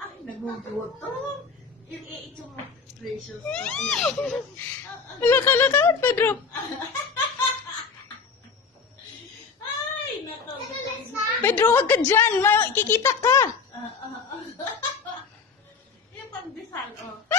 Ay, nagugutom. Ito mo, precious. Laka, Pedro. Ay, nako. Pedro, huwag ka dyan. Kikita ka. Yung pandesal, oh.